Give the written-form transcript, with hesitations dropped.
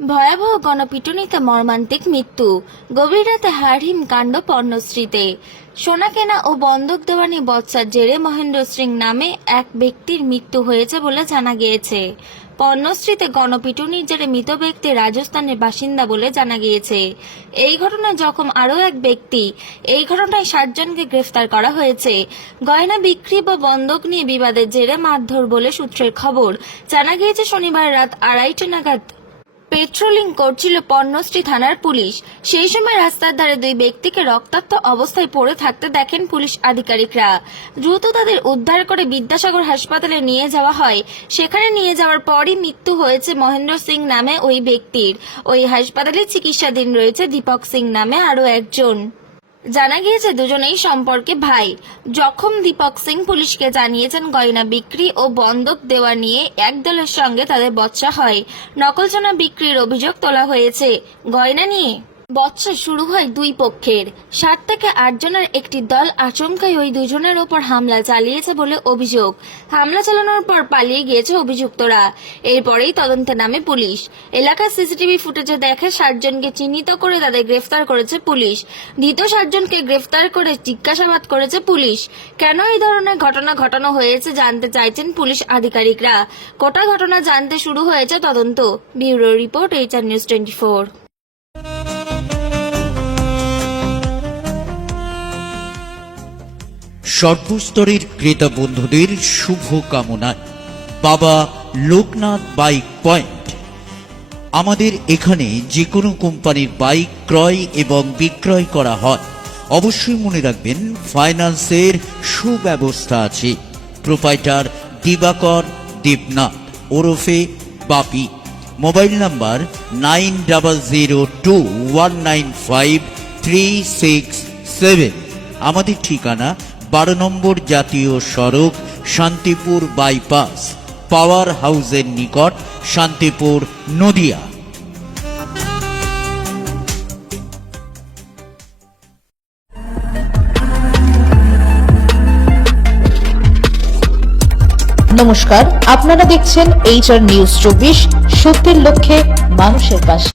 ভয়াবহ গণপিটুনিতে মর্মান্তিক মৃত্যু। গভীর রাতে হাড়হিম কাণ্ড পর্ণশ্রীতে। সোনা কেনা ও বন্ধক দেওয়া নিয়ে বচসার জেরে মহেন্দ্র সিং নামে এক ব্যক্তির মৃত্যু হয়েছে বলে জানা গিয়েছে। পর্ণশ্রীতে গণপিটুনির জেরে মৃত ব্যক্তি রাজস্থানের বাসিন্দা বলে জানা গিয়েছে। এই ঘটনায় জখম আরও এক ব্যক্তি। এই ঘটনায় 7 জনকে গ্রেফতার করা হয়েছে। গয়না বিক্রি বা বন্ধক নিয়ে বিবাদের জেরে মারধর বলে সূত্রের খবর। জানা গিয়েছে শনিবার রাত 2:30 নাগাদ পেট্রোলিং করছিল পর্ণশ্রী থানার পুলিশ। সেই সময় রাস্তার ধারে 2 ব্যক্তিকে রক্তাক্ত অবস্থায় পড়ে থাকতে দেখেন পুলিশ আধিকারিকরা। দ্রুত তাদের উদ্ধার করে বিদ্যাসাগর হাসপাতালে নিয়ে যাওয়া হয়। সেখানে নিয়ে যাওয়ার পরই মৃত্যু হয়েছে মহেন্দ্র সিং নামে ওই ব্যক্তির। ওই হাসপাতালে চিকিৎসাধীন রয়েছে দীপক সিং নামে আরও একজন। জানা গিয়েছে দুজনেই সম্পর্কে ভাই। জখম দীপক সিং পুলিশকে জানিয়েছেন গয়না বিক্রি ও বন্ধক দেওয়া নিয়ে এক দলের সঙ্গে তাদের বচসা হয়। নকল সোনা বিক্রির অভিযোগ তোলা হয়েছে। গয়না নিয়ে বচসা শুরু হয় 2 পক্ষের। 7 থেকে 8 জনের একটি দল আচমকাই ওই দুজনের ওপর হামলা চালিয়েছে বলে অভিযোগ। হামলা চালানোর পর পালিয়ে গিয়েছে অভিযুক্তরা। এরপরেই তদন্তে নামে পুলিশ। এলাকার সিসিটিভি ফুটেজে দেখে 7 জনকে চিহ্নিত করে তাদের গ্রেফতার করেছে পুলিশ। ধৃত 7 জনকে গ্রেফতার করে জিজ্ঞাসাবাদ করেছে পুলিশ। কেন এই ধরনের ঘটনা ঘটানো হয়েছে জানতে চাইছেন পুলিশ আধিকারিকরা। গোটা ঘটনা জানতে শুরু হয়েছে তদন্ত। Bureau report, HR News 24। সর্বস্তরের ক্রেতা বন্ধুদের শুভ কামনায় বাবা লোকনাথ বাইক পয়েন্ট। আমাদের এখানে যে কোনো কোম্পানির বাইক ক্রয় এবং বিক্রয় করা হয়। অবশ্যই মনে রাখবেন ফাইন্যান্সের সুব্যবস্থা আছে। প্রোপাইটার দিবাকর দেবনাথ ওরফে বাপি। Mobile number 9002195367। আমাদের ঠিকানা 12 নম্বর জাতীয় সড়ক, শান্তিপুর বাইপাস, পাওয়ার হাউসের নিকট, শান্তিপুর, নদিয়া। নমস্কার, আপনারা দেখছেন HR News 24, সত্যের লক্ষ্যে মানুষের পাশে।